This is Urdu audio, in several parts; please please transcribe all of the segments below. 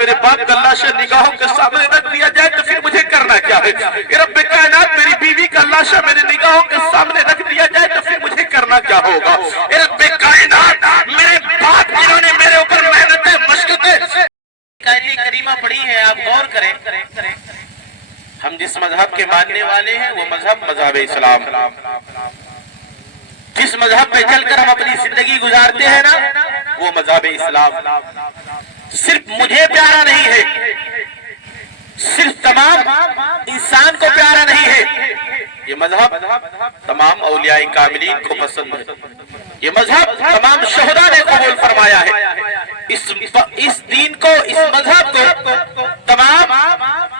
میرے باپ کا لاشا نگاہوں کے سامنے رکھ دیا جائے تو پھر مجھے کرنا کیا ہے؟ اے رب کائنات میری بیوی کا لاشا میرے نگاہوں کے سامنے رکھ دیا جائے تو پھر مجھے کرنا کیا ہوگا؟ اے رب کائنات میرے باپ جنہوں نے میرے اوپر محنتیں مشقتیں آیت کریمہ پڑھی ہے، آپ غور کریں۔ ہم جس مذہب کے ماننے والے ہیں وہ مذہب اسلام، جس مذہب پہ چل کر ہم اپنی زندگی گزارتے ہیں نا وہ مذہب اسلام صرف مجھے پیارا نہیں ہے، صرف تمام انسان کو پیارا نہیں ہے، یہ مذہب تمام اولیاء کاملین کو پسند ہے، یہ مذہب تمام شہداء نے قبول فرمایا ہے، اس دین کو، اس مذہب کو تمام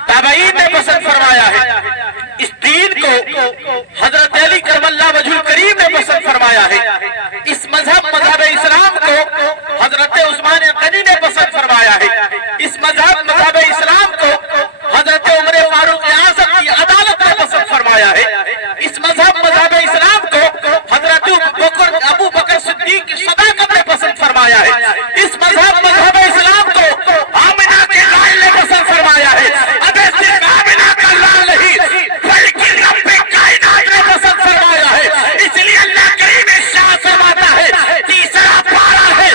تابعین نے پسند فرمایا ہے، اس دین کو حضرت علی کرم اللہ وجہ الکریم نے پسند فرمایا ہے، اس مذہب اسلام کو حضرت عثمان غنی نے پسند فرمایا ہے، اس مذہب اسلام کو حضرت عمر فاروق اعظم کی عدالت نے پسند فرمایا ہے، اس مذہب اسلام کو حضرت ابو بکر صدیق کی صداقت نے پسند فرمایا ہے، اس مذہب اسلام کو آمنہ کے لال نے پسند فرمایا ہے، اب صرف آمنہ کا لال نہیں بلکہ رب کائنات نے پسند فرمایا ہے، اس لیے اللہ کریم ارشاد فرماتا ہے، تیسرا پارہ ہے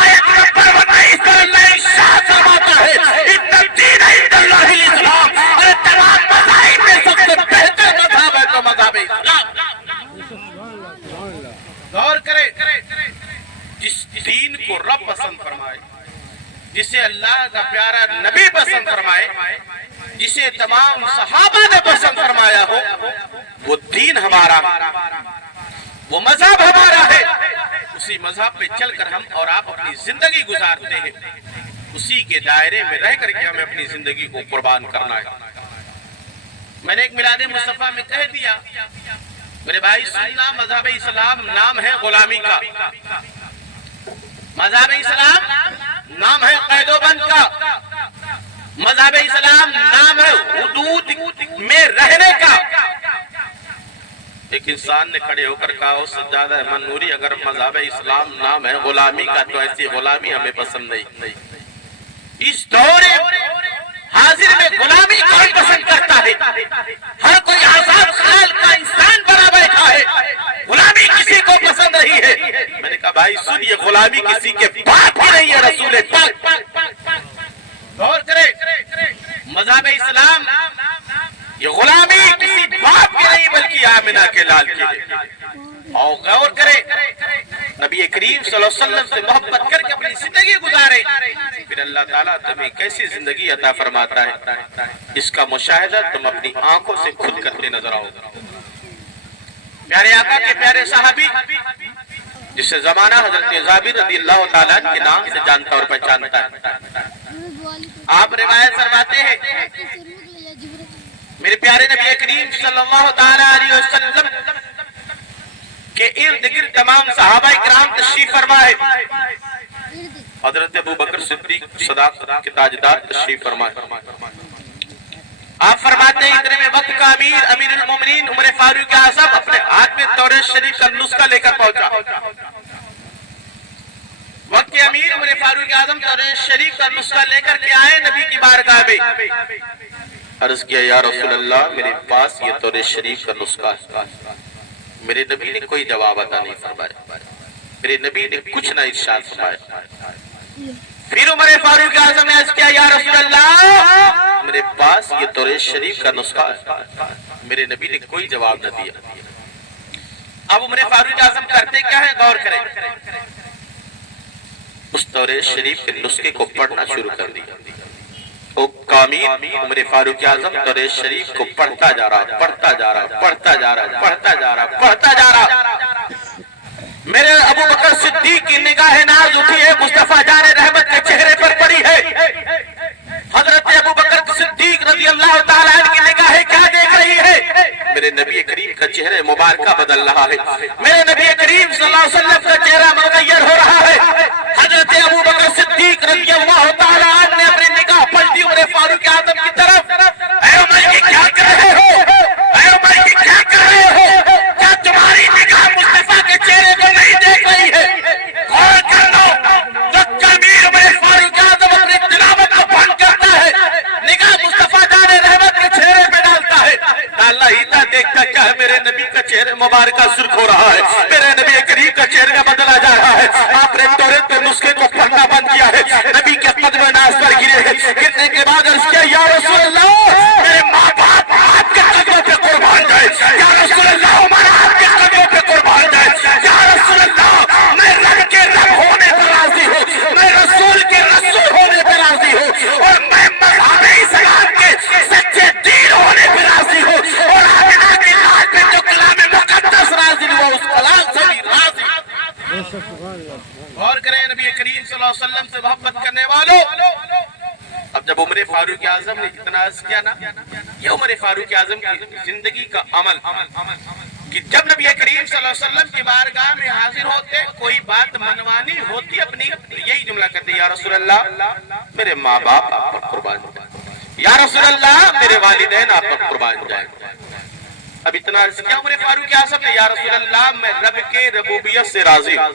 آیت نمبر 29 پر اللہ ارشاد فرماتا ہے، ان الدین عند اللہ الاسلام، اور تمام مذاہب میں سب سے بہتر مذہب ہے تو مذہب اسلام۔ غور کرے، جس دین کو رب پسند فرمائے، جسے اللہ کا پیارا نبی پسند فرمائے، جسے تمام صحابہ نے پسند فرمایا ہو، وہ دین ہمارا، وہ مذہب ہمارا ہے، اسی مذہب پہ چل کر ہم اور آپ اپنی زندگی گزارتے ہیں، اسی کے دائرے میں رہ کر کے ہمیں اپنی زندگی کو قربان کرنا ہے۔ میں نے ایک میلاد مصطفیٰ میں کہہ دیا، میرے بھائی سننا، مذہب اسلام نام ہے غلامی کا، مذہب اسلام نام ہے قید و بند کا، مذہب اسلام نام ہے حدود میں رہنے کا۔ ایک انسان نے کھڑے ہو کر کہا، سجادہ احمد نوری اگر مذہب اسلام نام ہے غلامی کا تو ایسی غلامی ہمیں پسند نہیں۔ اس دور حاضر میں غلامی کون پسند کرتا ہے؟ ہر کوئی آزاد خیال کا انسان بنا بیٹھا ہے، غلامی کسی کو پسند نہیں ہے۔ میں نے کہا بھائی سن، یہ غلامی کسی کے باپ ہی نہیں ہے، رسول پاک۔ غور کرے، مذہب اسلام یہ غلامی کسی باپ کی نہیں بلکہ آمنہ کے لال کی ہے۔ اور غور کرے، نبی کریم صلی اللہ علیہ وسلم سے محبت کر کے اپنی زندگی گزارے، پھر اللہ تعالیٰ تمہیں کیسی زندگی عطا فرماتا ہے، اس کا مشاہدہ تم اپنی آنکھوں سے خود کرتے نظر آؤ۔ پیارے آقا کے پیارے صحابی جسے زمانہ حضرت جابر رضی اللہ تعالیٰ کے نام سے جانتا اور پہچانتا ہے، آپ روایت فرماتے ہیں میرے پیارے نبی کریم صلی اللہ تعالیٰ علیہ وسلم کے ارد گرد تمام صحابہ کرام تشریف فرمائے، حضرت ابو بکر صدیق صداقت کے تاجدار تشریف فرمائے۔ آپ فرماتے ہیں اتنے میں وقت کا امیر المومنین عمر فاروق اعظم اپنے ہاتھ میں توریت شریف کا نسخہ لے کر پہنچا۔ وقت کے امیر عمر فاروق اعظم توریت شریف کا نسخہ لے کر کے آئے نبی کی بارگاہ میں، عرض کیا یا رسول اللہ میرے پاس یہ توریت شریف کا نسخہ ہے۔ میرے نبی نے کوئی جواب عطا نہیں فرمایا، میرے نبی نے کچھ نہ ارشاد فرمایا۔ پھر عمر فاروق اعظم نے عرض کیا یا رسول اللہ میرے پاس یہ توریت شریف کا نسخہ ہے، میرے نبی نے کوئی جواب نہ دیا۔ اب عمر فاروق اعظم کرتے کیا ہے؟ غور کریں، اس توریت شریف کے نسخے کو پڑھنا شروع کر دیا۔ عمر فاروق اعظم توریت شریف کو پڑھتا جا رہا، پڑھتا جا رہا، پڑھتا جا رہا، پڑھتا جا رہا، پڑھتا جا رہا۔ میرے ابو بکر صدیق کی نگاہ ناز اٹھی ہے، مصطفیٰ جان رحمت کے چہرے پر پڑی ہے۔ حضرت ابو بکر صدیق رضی اللہ تعالیٰ عنہ کی نگاہیں کیا دیکھ رہی ہے؟ میرے نبی کریم کا چہرہ مبارکہ بدل رہا ہے، میرے نبی کریم صلی اللہ علیہ وسلم کا چہرہ متغیر ہو رہا ہے۔ حضرت ابو بکر صدیق رضی اللہ تعالیٰ عنہ نے اپنی نگاہ پلٹی عمر فاروق اعظم کی طرف، اے عمر یہ کیا کر رہے ہو؟ اے عمر یہ کیا کر رہے ہو؟ کیا تمہاری نگاہ مصطفیٰ کے چہرے کو نہیں دیکھ رہی ہے؟ غور کر لو، وقت امیر عمر فاروق اعظم اپنی تلاوت کو بند مبارکہ سرخ ہو رہا ہے، میرے نبی کریم کا چہرہ بدلا جا رہا ہے. آپ نے توریت کے نسخے کو پڑھنا بند کیا ہے، نبی کے قدم ناز پر گرے ہیں. گرنے کے بعد عرض کیا یا رسول اللہ میرے ماں باپ آپ کے قدموں پہ قربان جائے، یا رسول اللہ ہمارا آپ کے قدموں پہ قربان جائے، یا رسول اللہ میں رب کے رب ہونے پر راضی ہوں، میں رسول کے رسول ہونے پر راضی ہوں، اور میں مذہب اسلام کے سچے دین ہونے پر راضی ہوں، اور آمنہ کی لال پہ جو کلام مقدس نازل ہوا اس کلام سے بھی راضی ہوں. غور کریں نبی کریم صلی اللہ علیہ وسلم سے محبت کرنے والوں. اب جب عمر فاروق اعظم نے اتنا عرض کیا نا، یہ عمر فاروق اعظم کی زندگی کا عمل کہ جب نبی کریم صلی اللہ علیہ وسلم کی بارگاہ میں حاضر ہوتے، کوئی بات منوانی ہوتی اپنی یہی جملہ کرتے یا رسول اللہ میرے ماں باپ آپ پر قربان جائیں، یا رسول اللہ میرے والدین آپ پر قربان جائیں. اب اتنا عرض کیا عمر فاروق اعظم نے، یا رسول اللہ میں رب کے ربوبیت سے راضی ہوں،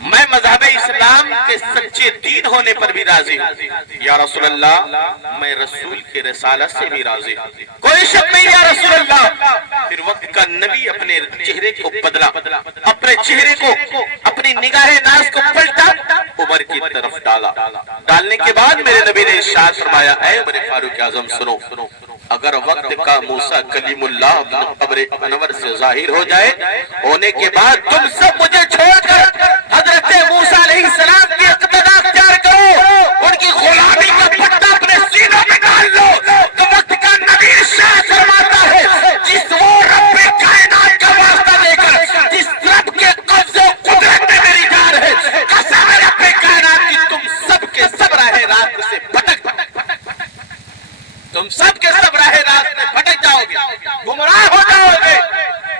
میں مذہب اسلام کے سچے دین ہونے پر بھی راضی ہوں، یا رسول اللہ میں رسول کے رسالت سے بھی راضی ہوں، کوئی شک نہیں یا رسول اللہ. پھر وقت کا نبی اپنے چہرے کو بدلا، اپنے چہرے کو اپنی نگاہ ناز کو پلٹا، عمر کی طرف ڈالا. ڈالنے کے بعد میرے نبی نے ارشاد فرمایا اے عمر فاروق اعظم سنو، اگر وقت کا موسیٰ کلیم اللہ اپنے قبر انور سے ظاہر ہو جائے، ہونے کے بعد تم سب مجھے چھوڑ کر حضرت موسیٰ علیہ السلام کی اقتداء اختیار کرو، ان کی غلامی کا پٹا اپنے سینوں میں ڈال لو. تو وقت کا نبی ارشاد فرماتا ہے جس وہ رب کائنات کا واسطہ دے کر جس رب کے قبض و قدرت میں میری جان ہے، قسم ہے رب کائنات کی تم سب کے سب راہ راست سے بھٹک تم سب کے سب راہ راست میں بھٹک جاؤ گے، گمراہ ہو جاؤ گے.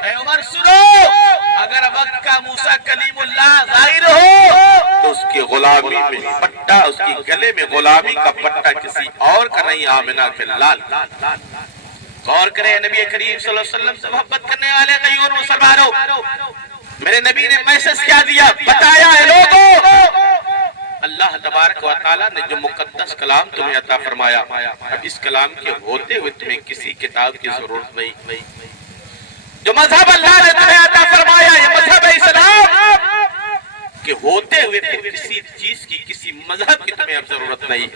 اے عمر سنو، اگر وقت کا موسیٰ کلیم اللہ ظاہر ہو تو اس کی غلامی میں پٹا، اس کی گلے میں غلامی کا پٹا کسی اور کا نہیں، آمنہ کے لال. غور کریں نبی کریم صلی اللہ علیہ وسلم سے محبت کرنے والے غیور مسلمانوں، میرے نبی نے میسج کیا دیا، بتایا ہے لوگوں اللہ تبارک و تعالیٰ نے جو مقدس کلام تمہیں عطا فرمایا، اب اس کلام کے ہوتے ہوئے تمہیں کسی کتاب کی ضرورت نہیں. جو مذہب اللہ نے تمہیں عطا فرمایا یہ مذہب اسلام کے ہوتے ہوئے کسی چیز کی کسی مذہب کی تمہیں اب ضرورت نہیں.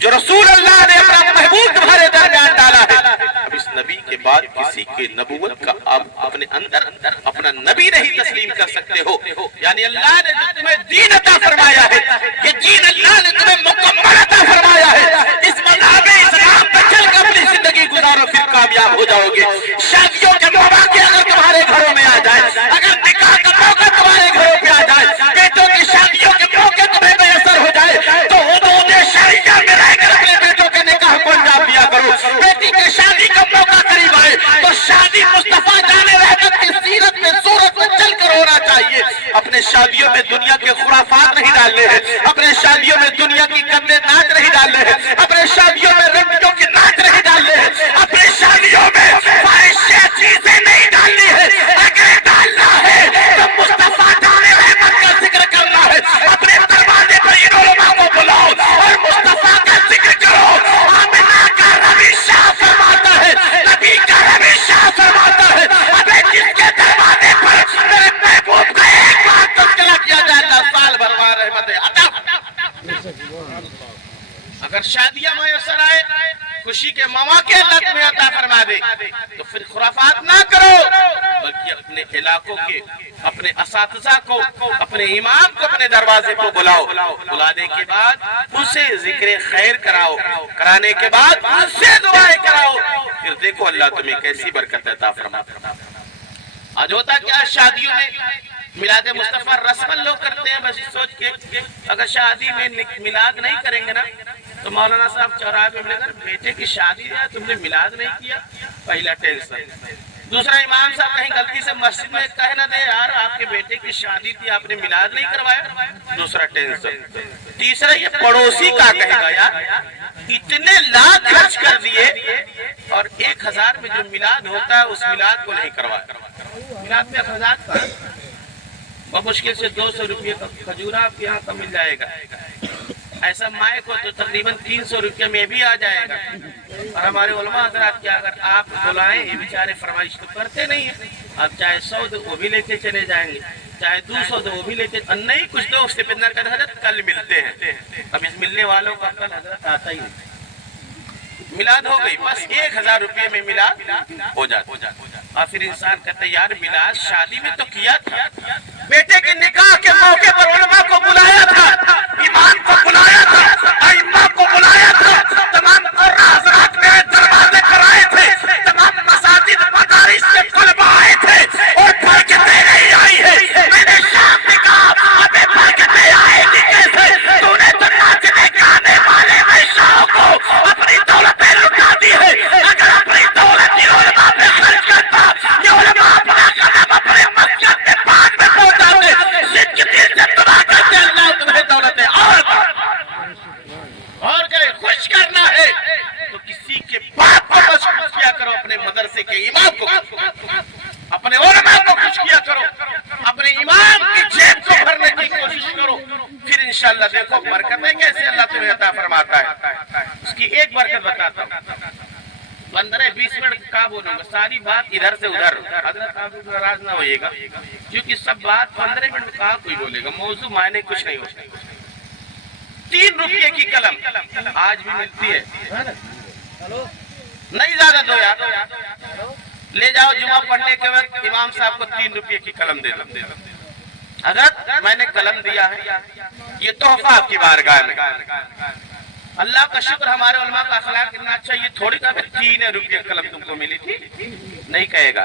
جو رسول اللہ نے اپنا محبوب تمہارے درمیان ڈالا ہے، اب اس نبی کے بعد کسی کے نبوت کا آپ اپنے اندر اپنا نبی نہیں تسلیم کر سکتے ہو. یعنی اللہ نے جو تمہیں دین عطا فرمایا ہے، یہ دین اللہ نے تمہیں مکمل عطا فرمایا ہے. اس مذہب اسلام پر چل کر اپنی زندگی گزارو، پھر کامیاب ہو جاؤ گے. شادیوں کے مواقع اگر تمہارے گھروں میں آ جائے، اگر نکاح کا موقع تمہارے گھروں پہ آ جائے، بیٹوں کی شادیوں کے موقع تمہیں میسر ہو جائے، تو حدود شریعہ میں رہ کر اپنے بیٹوں کے نکاح کو انجام دیا کرو. بیٹی کی شادی کا موقع قریب آئے تو شادی مصطفیٰ جانے رحمت کی سیرت میں صورت میں چل کر ہونا چاہیے. اپنے شادیوں میں دنیا کے خرافات نہیں ڈالنے ہیں، اپنے شادیوں میں دنیا کی گندے ناچ نہیں ڈالنے ہیں، اپنے شادیوں میں رنڈیوں کی ناچ نہیں ڈالنے ہیں، اپنے شادیوں میں فاحشہ چیزیں نہیں ڈالنی ہے. اگر ڈالنا ہے تو مصطفیٰ جانے رحمت کا ذکر کرنا ہے. اپنے دروازے پر ان علماء کو بلاؤ اور مصطفیٰ کا ذکر کرو. آمنہ کا ربی شاہ فرماتا ہے، نبی کا ربی شاہ فرماتا ہے، ابے جس کے دروازے پر میرے محبوب کا ایک بار تذکرہ کیا جائے اللہ سال بھر وہاں رحمت عطا. اگر شادیاں میسر آئے، خوشی کے مواقع اللہ تمہیں عطا فرما دے، تو پھر خرافات نہ کرو، بلکہ اپنے علاقوں کے اپنے اساتذہ کو اپنے امام کو اپنے دروازے کو بلاؤ. بلانے کے بعد اسے ذکر خیر کراؤ، کرانے کے بعد اسے دعائیں کراؤ. پھر دیکھو اللہ تمہیں کیسی برکت عطا فرماتا. آج ہوتا کیا شادیوں میں میلاد مصطفیٰ رسم لوگ کرتے ہیں بس سوچ کے اگر شادی میں میلاد نہیں کریں گے نا تو مولانا صاحب چوراہے پہ ملے گا بیٹے کی شادی ہے تم نے میلاد نہیں کیا، پہلا ٹینشن. دوسرا امام صاحب کہیں غلطی سے مسجد میں کہہ نہ دے یار آپ کے بیٹے کی شادی تھی آپ نے میلاد نہیں کروایا، دوسرا ٹینشن. تیسرا یہ پڑوسی کا کہے گا یار اتنے لاکھ خرچ کر دیے اور 1000 میں جو میلاد ہوتا ہے اس میلاد کو نہیں کروایا. میلاد میں 1000 کا بمشکل سے 200 روپے کا کھجورا آپ کے یہاں کا مل جائے گا. ایسا مائک ہو تو تقریباً 300 روپے میں بھی آ جائے گا. اور ہمارے علماء حضرات کیا اگر آپ بلائیں یہ بیچارے فرمائش تو کرتے نہیں ہیں. اب چاہے 100 دو وہ بھی لے کے چلے جائیں گے، چاہے 200 دو وہ بھی لے کے، نہیں کچھ لوگ سپندر کا حضرت کل ملتے ہیں، اب اس ملنے والوں کا کل حضرت آتا ہی نہیں، میلاد ہو گئی بس 1000 روپے میں میلاد ہو جاتا، اور پھر انسان کہتا ہے یار میلاد شادی میں تو کیا تھا، بیٹے کے نکاح کے موقع پر علماء کو بلایا تھا، امام کو بلایا تھا، ائمہ کو بلایا تھا، تمام حضرات نے دروازے پر آئے تھے، تمام مساجد مدارس سے طلباء آئے تھے، اور برکتیں نہیں آئی ہے، میں نے شام نے کہا ابے برکتیں آئے گی کیسے، تو نے تو ناچنے گانے والے ویشاؤں کو اپنی دولتیں لٹا دی ہے، اگر اپنی دولت یہ علماء پہ خرچ کرتا، یہ علماء اپنا قدم اپنے مسجد میں پاک میں پہنچاتے، سن کے دل سے دعا کرتے اللہ تمہیں دولتیں اور کرے، خوش کرنا ہے تو کسی کے باپ کو خوش کیا کرو، اپنے مدرسے کے امام کو، اپنے علماء کو خوش کیا کرو، اپنے امام کی جیب کو بھرنے کی کوشش کرو، پھر انشاءاللہ دیکھو برکتیں کیسے اللہ تمہیں عطا فرماتا ہے۔ اس کی ایک برکت بتاتا ہوں، 15-20 منٹ کا بولوں گا، ساری بات ادھر سے ادھر، حضرت آپ ناراض نہ ہوئیے گا، کیونکہ سب بات 15 منٹ میں کہاں کوئی بولے گا، موضوع معنی کچھ نہیں ہوتا۔ 3 روپے کی قلم آج بھی ملتی ہے، نہیں زیادہ دو یار، لے جاؤ جمعہ پڑھنے کے وقت امام صاحب کو 3 روپے کی قلم دے دو، حضرت میں نے قلم دیا ہے، یہ تحفہ آپ کی بارگاہ میں، اللہ کا شکر ہمارے علماء کا اخلاق اتنا اچھا، یہ تھوڑی کا 3 روپے قلم تم کو ملی تھی، نہیں کہے گا،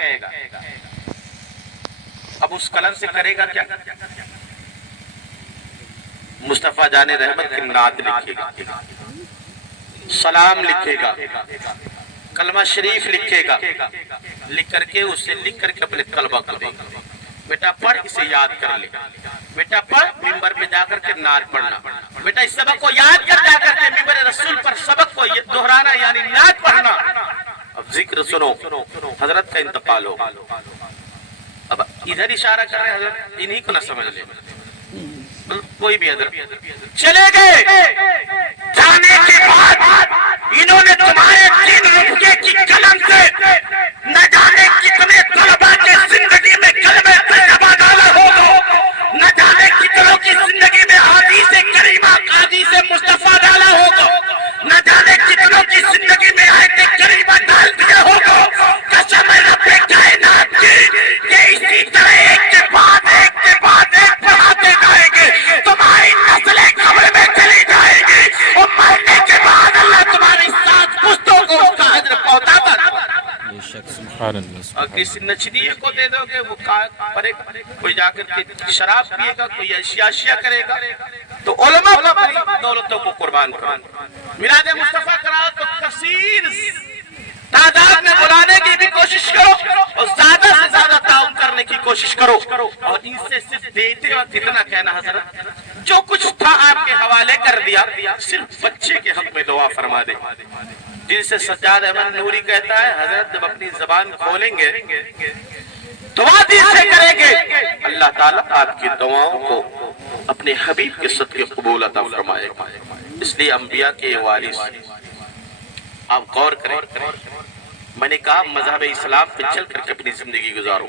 اب اس قلم سے کرے گا کیا؟ مصطفیٰ جان رحمت کی نعت لکھے گا، سلام لکھے گا، کلمہ شریف لکھے گا، لکھ کر کے اسے اپنے طلبہ کو دے گا، بیٹا پڑھ اسے یاد کر لے، بیٹا پڑھ ممبر پہ جا کر کے نعت پڑھنا، بیٹا اس سبق کو یاد کر جا کر کے ممبر رسول پر سبق کو دہرانا یعنی نعت پڑھنا۔ اب ذکر سنو، حضرت کا انتقال ہو، اب ادھر اشارہ کر رہے حضرت، انہی کو نہ سمجھ لے، کوئی بھی حضرت چلے گئے، جانے کے بعد انہوں نے تمہارے 3 روپے کی قلم سے نہ جانے کتنے طلباء کے زندگی میں کلمہ طیبہ ڈالا ہوگا، نہ جانے کتنوں کی زندگی میں حدیث کریمہ حدیث مصطفیٰ ڈالا ہوگا، نہ جانے کتنوں کی زندگی میں آیت کریمہ ڈال دیا ہوگا، قسم رب کائنات کی کہ اسی طرح ایک کے بعد ایک کے بعد ایک پڑھاتے جائیں گے، تمہاری نسلیں قبر میں چلی جائیں گی، اور مرنے کے بعد اللہ تمہاری 7 پشتوں کو اس کا حضر پہنچاتا ہے۔ اور کسی نچنیے کو دے دو گے، وہ پڑے کوئی جا کر کے شراب پیے گا، کوئی اشیاء کرے گا، تو علماء اپنی دولتوں کو قربان کرو، میلاد مصطفیٰ کراؤ تو کثیر تعداد میں بلانے کی بھی کوشش کرو، اور زیادہ سے زیادہ تعاون کرنے کی کوشش کرو، اور ان سے صرف دیتے اور اتنا کہنا حضرت جو کچھ تھا آپ کے حوالے کر دیا، صرف بچے کے حق میں دعا فرما دے، جن سے سجاد احمد نوری کہتا ہے حضرت جب اپنی زبان کھولیں گے دعا دل سے کریں گے، اللہ تعالیٰ آپ کی دعاؤں کو اپنے حبیب کے صدقے قبول عطا فرمائے گا۔ اس لیے انبیاء کے وارث آپ غور کریں، میں نے کہا مذہب اسلام پہ چل کر کے اپنی زندگی گزارو،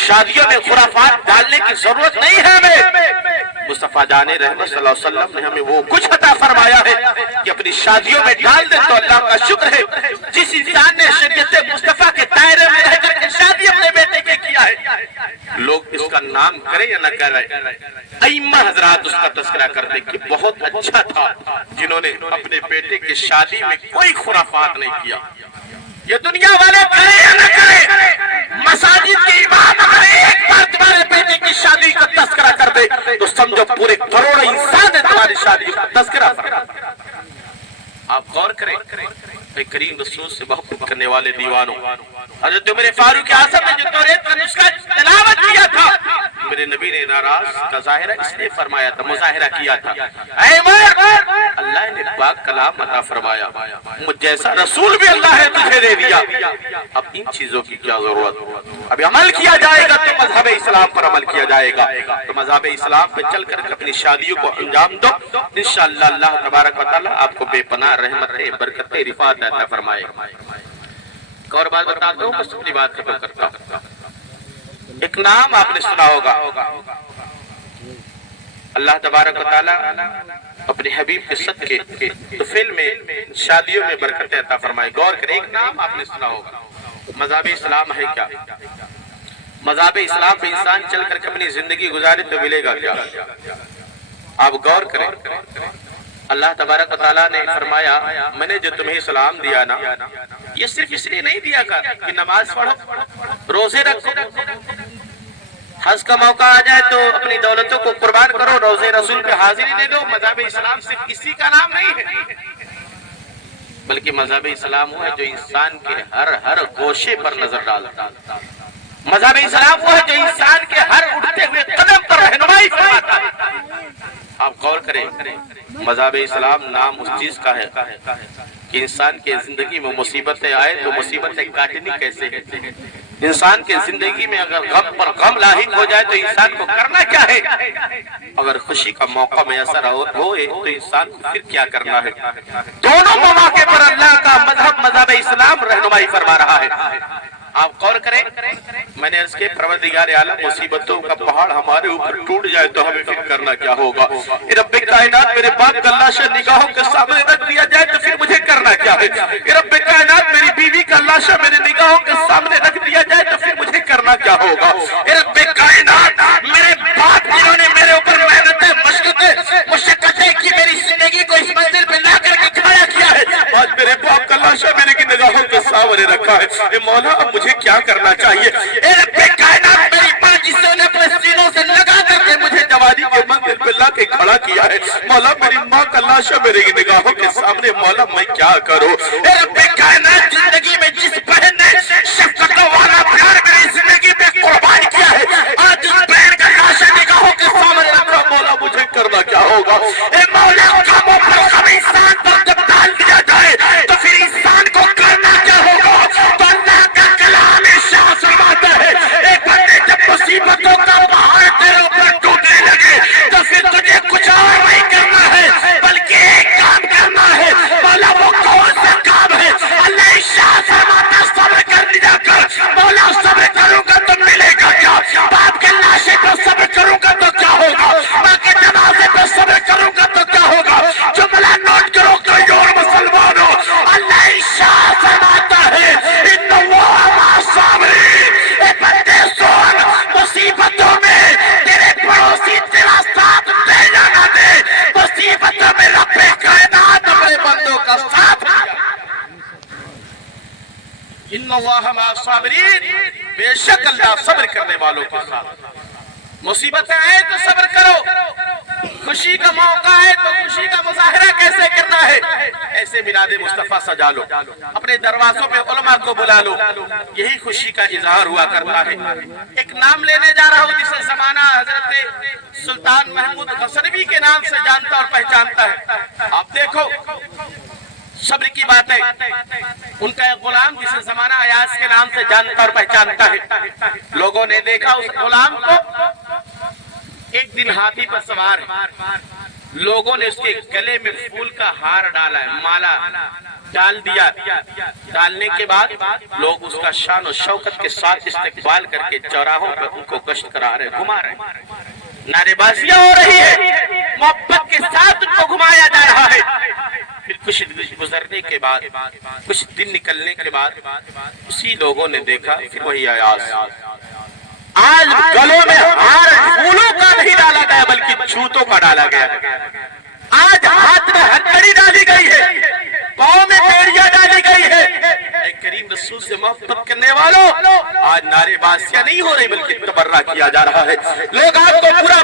شادیوں میں خرافات ڈالنے کی ضرورت نہیں ہے ہمیں، مصطفیٰ جان رحمت صلی اللہ علیہ وسلم نے ہمیں وہ کچھ عطا فرمایا ہے کہ اپنی شادیوں میں ڈال دیں تو اللہ کا شکر ہے، جس انسان نے شریعت مصطفیٰ کے دائرے میں رہ کر کے شادی اپنے بیٹے کی کیا ہے، لوگ اس کا نام کریں یا نہ کریں، ائمہ حضرات اس کا تذکرہ کرتے کہ بہت اچھا تھا جنہوں نے اپنے بیٹے کی شادی میں کوئی خرافات نہیں کیا۔ یہ دنیا والے کریں یا نہ کریں، مساجد کے امام اگر ایک بار تمہارے بیٹے کی شادی کا تذکرہ کر دے تو سمجھو پورے کروڑ انسان نے تمہاری شادی کا تذکرہ فرما۔ آپ غور کریں، کریم رسول سے محبت کرنے والے دیوانوں، حضرت عمر فاروق اعظم نے جو توریت کا نسخہ تلاوت کیا تھا، میرے نبی نے ناراض کا ظاہرہ اس لیے فرمایا تھا، مظاہرہ کیا تھا، اے عمر اللہ نے پاک کلام عطا فرمایا، مجھ جیسا رسول بھی اللہ نے تجھے دے دیا، اب ان چیزوں کی کیا ضرورت، ابھی عمل کیا جائے گا تو مذہب اسلام پر عمل کیا جائے گا، تو مذہب اسلام پہ چل کر اپنی شادیوں کو انجام دو، انشاءاللہ اللہ تبارک و تعالی آپ کو بے پناہ رحمتیں برکتیں رفعت عطا فرمائے۔ ایک اور بات بتاتا ہوں، بس اپنی بات ختم کرتا ہوں، ایک نام آپ نے سنا ہوگا، اللہ تبارک و تعالی اپنے حبیب کے صدقے طفیل میں شادیوں میں برکتیں عطا فرمائے. غور کریں، ایک نام آپ نے سنا ہوگا. مذہب اسلام ہے کیا؟ مذہب اسلام پہ انسان چل کر کے اپنی زندگی گزارے تو ملے گا کیا؟ آپ غور کریں. اللہ تبارک و تعالیٰ نے فرمایا میں نے جو تمہیں اسلام دیا نا، یہ صرف اس لیے نہیں دیا کہ نماز پڑھو، روزے رکھو، حج کا موقع آ جائے تو اپنی دولتوں کو قربان کرو، روزے رسول پہ حاضری دے دو. مذہب اسلام صرف اسی کا نام نہیں ہے، بلکہ مذہب اسلام وہ ہے جو انسان کے ہر گوشے پر نظر ڈالتا. مذہب اسلام وہ ہے جو انسان کے ہر اٹھتے ہوئے قدم پر رہنمائی فرماتا ہے. آپ غور کریں، مذہب اسلام نام اس چیز کا ہے کہ انسان کے زندگی میں مصیبتیں آئے تو مصیبتیں کاٹنی کیسے ہیں. انسان کے زندگی میں اگر غم پر غم لاحق ہو جائے تو انسان کو کرنا کیا ہے، اگر خوشی کا موقع میسر ہوئے تو انسان کو پھر کیا کرنا ہے. دونوں مواقع پر اللہ کا مذہب اسلام رہنمائی فرما رہا ہے. آپ غور کریں، میں نے عرض کے پروردگار عالم مصیبتوں کا پہاڑ ہمارے اوپر ٹوٹ جائے تو ہمیں پھر کرنا کیا ہوگا. اے رب کائنات میرے باپ کا لاشا نگاہوں کے سامنے رکھ دیا جائے تو پھر مجھے کرنا کیا ہے. اے رب کائنات میری بیوی کا لاشا میرے نگاہوں کے سامنے رکھ دیا جائے تو پھر مجھے کرنا کیا ہوگا. اے رب کائنات میرے باپ جنہوں نے میرے اوپر محنتیں مشقتیں کی، میری زندگی کو اس منزل پہ لا کر کے کھڑا کیا ہے، آج میرے باپ کا لاشا میرے نگاہوں کے سامنے رکھا ہے. اے مولا اب مجھے کیا کرنا چاہیے. اے رب کائنات میری ماں جسے نے اپنے سینوں سے لگا کر کے مجھے جوانی کے منزل پہ لا کے کھڑا کیا ہے، مولا میری ماں کا لاشا میرے نگاہوں کے سامنے، مولا میں کیا کروں. اے رب کائنات زندگی میں جس بہن نے شفقتوں والا پیار میری زندگی پہ قربان کیا ہے، آج اس بہن کا لاشا نگاہوں کے سامنے رکھا، مولا مجھے کرنا کیا ہوگا. اے مولا غموں پر غم انسان پر جب ڈال دیا جائے تو پھر انسان کو کرنا کیا ہوگا. تو اللہ کا کلام ارشاد فرماتا ہے، اے بندے جب مصیبتوں کا پہاڑ تیرے اوپر ٹوٹنے لگے تو پھر تجھے کچھ اور نہیں کرنا ہے بلکہ ایک کام کرنا ہے. مولا وہ کون سا کام ہے؟ اللہ ارشاد فرماتا صبر کر لیا کر. مولا صبر کروں گا تو ملے گا کیا؟ باپ کے لاشے پر صبر کروں گا تو کیا ہوگا؟ ماں کے جنازے پر صبر کروں گا تو کیا ہوگا؟ جملہ نوٹ کرو کوئی اور مسلمانوں، اللہ ارشاد فرماتا ہے ان اللہ مع الصابرین. اے بندے سن، مصیبتوں میں تیرے پڑوسی تیرا ساتھ دے یا نہ دے، مصیبتوں میں رب کائنات اپنے بندوں کا ساتھ دیا. ان اللہ مع الصابرین، بے شک اللہ صبر کرنے والوں کے ساتھ. مصیبتیں آئے تو صبر کرو، خوشی کا موقع ہے تو خوشی کا مظاہرہ کیسے کرنا ہے، ایسے میلاد مصطفیٰ سجا لو، اپنے دروازوں پہ علماء کو بلا لو، یہی خوشی کا اظہار ہوا کرتا ہے. ایک نام لینے جا رہا ہوں جسے زمانہ حضرت سلطان محمود غزنوی کے نام سے جانتا اور پہچانتا ہے. آپ دیکھو صبر کی بات ہے، ان کا ایک غلام جسے زمانہ ایاز کے نام سے جانتا اور پہچانتا ہے. لوگوں نے دیکھا اس غلام کو ایک دن ہاتھی پر سوار، لوگوں نے اس کے گلے میں پھول کا ہار ڈالا ہے، مالا ڈال دیا. ڈالنے کے بعد لوگ اس کا شان و شوکت کے ساتھ استقبال کر کے چوراہوں پر ان کو گشت کرا رہے، گھما رہے، نعرے بازیاں ہو رہی ہے، محبت کے ساتھ ان کو گھمایا جا رہا ہے. پھر کچھ گزرنے کے بعد، کچھ دن نکلنے کے بعد اسی لوگوں نے دیکھا پھر وہی ایاز. آج گلوں میں ہار پھولوں کا نہیں ڈالا گیا بلکہ جوتوں کا ڈالا گیا. آج ہاتھ میں ہتھیلی ڈالی گئی ہے، پاؤں میں بیڑیاں ڈالی گئی ہے. اے کریم رسول سے محبت کرنے والوں، آج نعرے بازیاں نہیں ہو رہی بلکہ تبرہ کیا جا رہا ہے. لوگ آپ کو برا